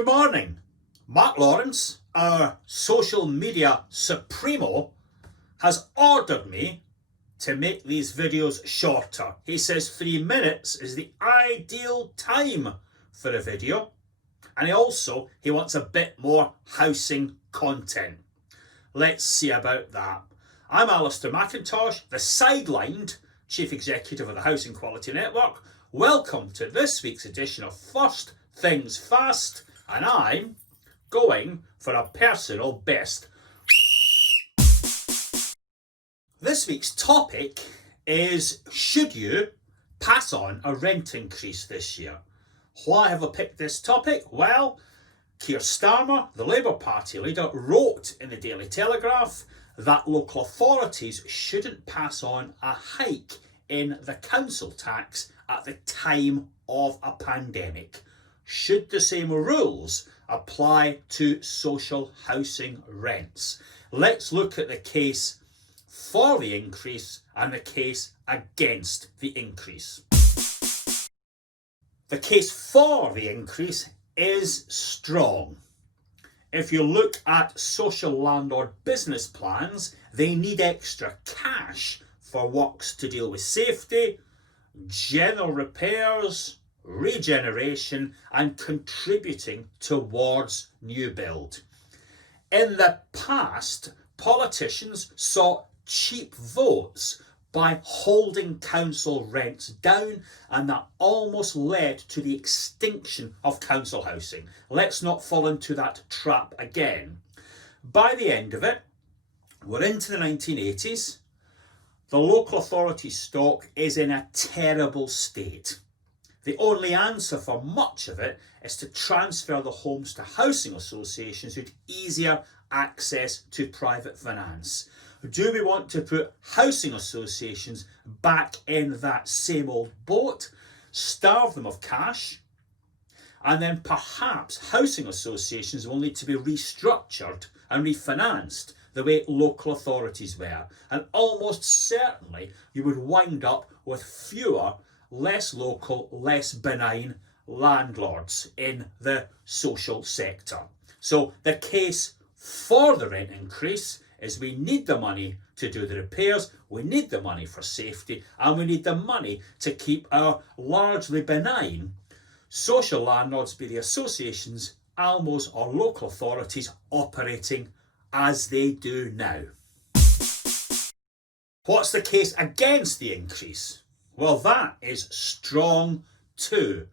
Good morning. Mark Lawrence, our social media supremo, has ordered me to make these videos shorter. He says 3 minutes is the ideal time for a video, and he wants a bit more housing content. Let's see about that. I'm Alistair McIntosh, the sidelined Chief Executive of the Housing Quality Network. Welcome to this week's edition of First Things Fast, and I'm going for a personal best. This week's topic is, should you pass on a rent increase this year? Why have I picked this topic? Well, Keir Starmer, the Labour Party leader, wrote in the Daily Telegraph that local authorities shouldn't pass on a hike in the council tax at the time of a pandemic. Should the same rules apply to social housing rents? Let's look at the case for the increase and the case against the increase. The case for the increase is strong. If you look at social landlord business plans, they need extra cash for works to deal with safety, general repairs, regeneration, and contributing towards new build. In the past, politicians sought cheap votes by holding council rents down, and that almost led to the extinction of council housing. Let's not fall into that trap again. By the end of it, we're into the 1980s. The local authority stock is in a terrible state. The only answer for much of it is to transfer the homes to housing associations with easier access to private finance. Do we want to put housing associations back in that same old boat, starve them of cash, and then perhaps housing associations will need to be restructured and refinanced the way local authorities were? And almost certainly you would wind up with fewer, less local, less benign landlords in the social sector. So the case for the rent increase is we need the money to do the repairs, we need the money for safety, and we need the money to keep our largely benign social landlords, be the associations, ALMOs or local authorities, operating as they do now. What's the case against the increase? Well, that is strong too.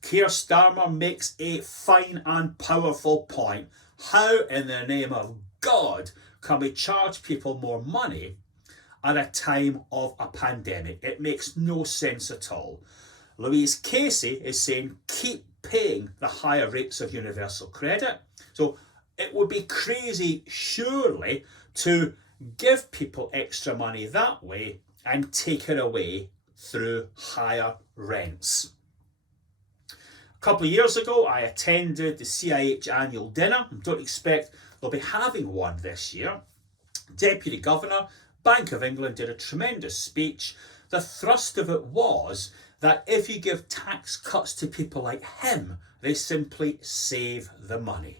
Keir Starmer makes a fine and powerful point. How in the name of God can we charge people more money at a time of a pandemic? It makes no sense at all. Louise Casey is saying keep paying the higher rates of universal credit. So it would be crazy, surely, to give people extra money that way and take it away through higher rents. A couple of years ago, I attended the CIH annual dinner. Don't expect they'll be having one this year. Deputy Governor, Bank of England, did a tremendous speech. The thrust of it was that if you give tax cuts to people like him, they simply save the money.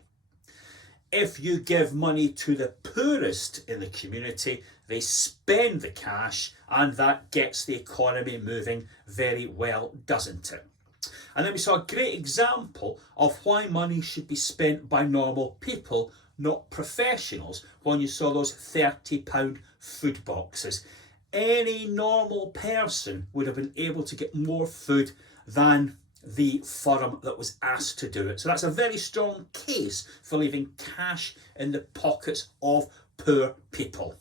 If you give money to the poorest in the community, they spend the cash, and that gets the economy moving very well, doesn't it? And then we saw a great example of why money should be spent by normal people, not professionals, when you saw those £30 food boxes. Any normal person would have been able to get more food than the firm that was asked to do it. So that's a very strong case for leaving cash in the pockets of poor people.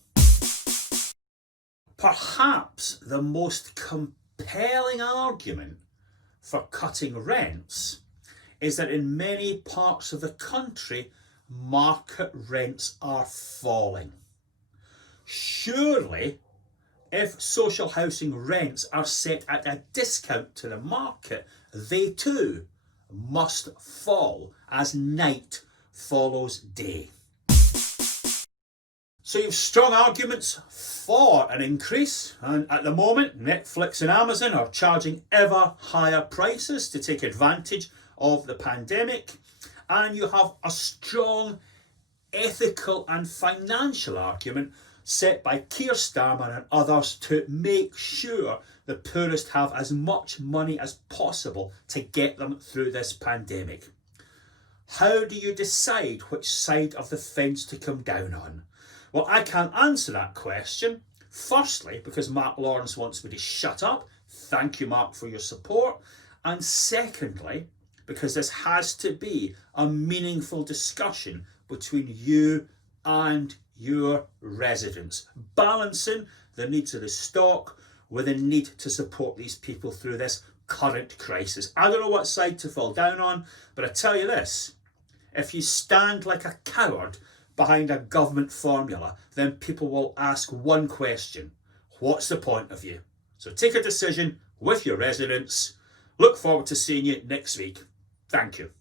Perhaps the most compelling argument for cutting rents is that in many parts of the country, market rents are falling. Surely, if social housing rents are set at a discount to the market, they too must fall as night follows day. So you have strong arguments for an increase, and at the moment Netflix and Amazon are charging ever higher prices to take advantage of the pandemic, and you have a strong ethical and financial argument set by Keir Starmer and others to make sure the poorest have as much money as possible to get them through this pandemic. How do you decide which side of the fence to come down on? Well, I can't answer that question. Firstly, because Mark Lawrence wants me to shut up. Thank you, Mark, for your support. And secondly, because this has to be a meaningful discussion between you and your residents, balancing the needs of the stock with the need to support these people through this current crisis. I don't know what side to fall down on, but I tell you this, if you stand like a coward behind a government formula, then people will ask one question: what's the point of you? So take a decision with your residents. Look forward to seeing you next week. Thank you.